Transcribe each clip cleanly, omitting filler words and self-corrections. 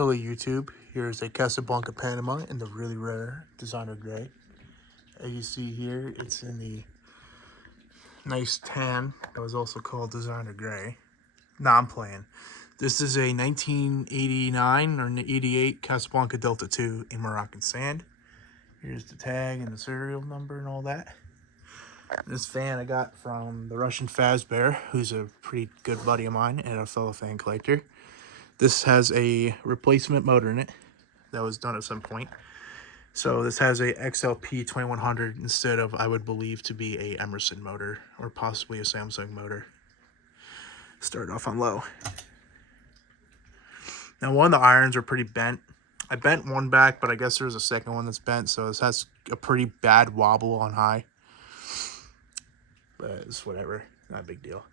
Hello YouTube, here's a Casablanca Panama in the really rare designer gray. As you see here, it's in the nice tan that was also called designer gray. Nah, I'm playing. This is a 1989 or 88 Casablanca Delta 2 in Moroccan sand. Here's the tag and the serial number and all that. This fan I got from the Russian Fazbear, who's a pretty good buddy of mine and a fellow fan collector. This has a replacement motor in it that was done at some point. So this has a XLP 2100 instead of, I would believe, to be a Emerson motor or possibly a Samsung motor. Start off on low. Now one of the irons are pretty bent. I bent one back, but I guess there's a second one that's bent, so this has a pretty bad wobble on high. But it's whatever, not a big deal.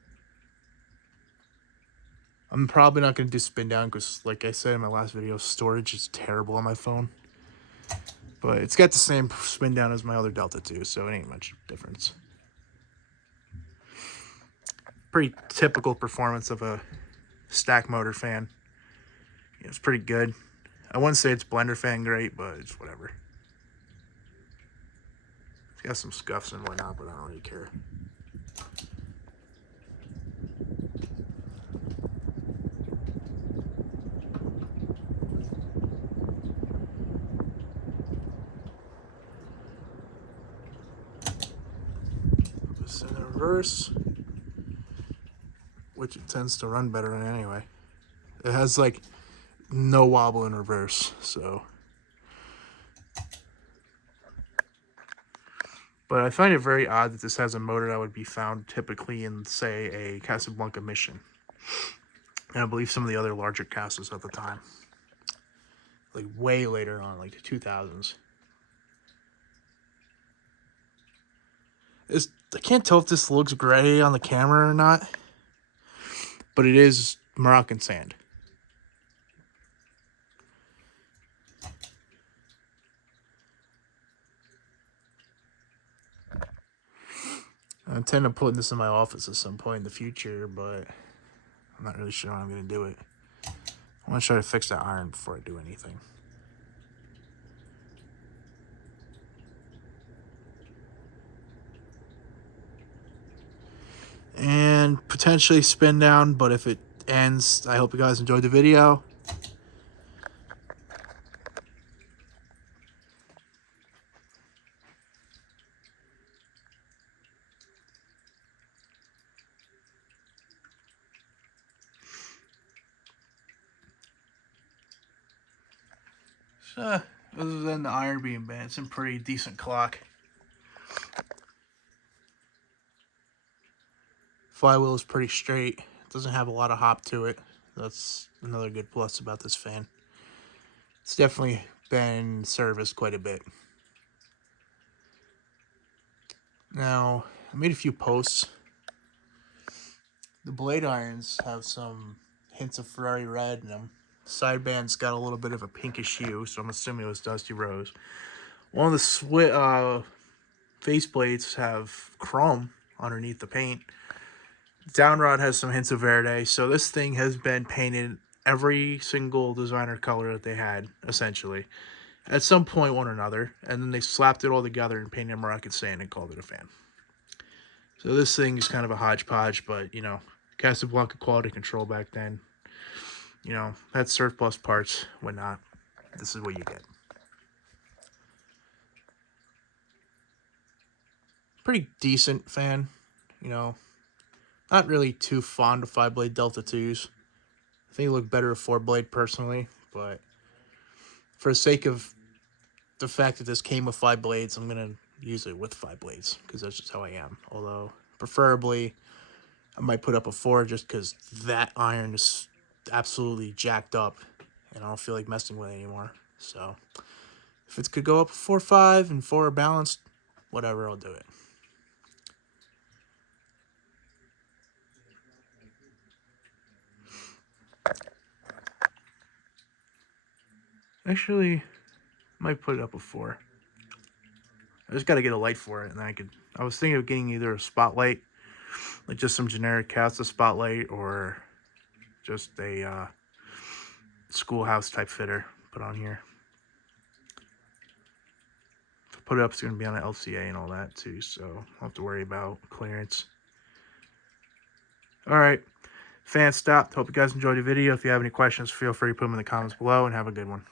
I'm probably not going to do spin down because, like I said in my last video, storage is terrible on my phone. But it's got the same spin down as my other Delta 2, so it ain't much difference. Pretty typical performance of a stack motor fan. Yeah, it's pretty good. I wouldn't say it's blender fan great, but it's whatever. It's got some scuffs and whatnot, but I don't really care. This in reverse, which it tends to run better in anyway. It has like no wobble in reverse, so. But I find it very odd that this has a motor that would be found typically in, say, a Casablanca Mission. And I believe some of the other larger Casas at the time. Like way later on, like the 2000s. I can't tell if this looks gray on the camera or not. But it is Moroccan sand. I intend on putting this in my office at some point in the future, but I'm not really sure how I'm going to do it. I want to try to fix that iron before I do anything. And potentially spin down, but if it ends, I hope you guys enjoyed the video. So, other than the iron being bent, it's in pretty decent clock. Flywheel is pretty straight. It doesn't have a lot of hop to it. That's another good plus about this fan. It's definitely been serviced quite a bit. Now, I made a few posts. The blade irons have some hints of Ferrari red in them. Sideband's got a little bit of a pinkish hue, so I'm assuming it was Dusty Rose. One of the face blades have chrome underneath the paint. Downrod has some hints of verde, so this thing has been painted every single designer color that they had, essentially, at some point one or another, and then they slapped it all together and painted Moroccan sand and called it a fan. So this thing is kind of a hodgepodge, but, you know, Casablanca quality control back then. You know, had surplus parts, whatnot. This is what you get. Pretty decent fan, you know. Not really too fond of 5-blade Delta 2s. I think it looked better with 4-blade personally, but for the sake of the fact that this came with 5 blades, I'm going to use it with 5 blades because that's just how I am. Although, preferably, I might put up a 4 just because that iron is absolutely jacked up and I don't feel like messing with it anymore. So, if it could go up a 4.5 and 4 are balanced, whatever, I'll do it. Actually, might put it up a 4. I just got to get a light for it, and then I was thinking of getting either a spotlight, like just some generic Casa spotlight, or just a schoolhouse type fitter put on here. If I put it up, it's going to be on an LCA and all that too, so I don't have to worry about clearance. All right, fan stopped. Hope you guys enjoyed the video. If you have any questions, feel free to put them in the comments below, and have a good one.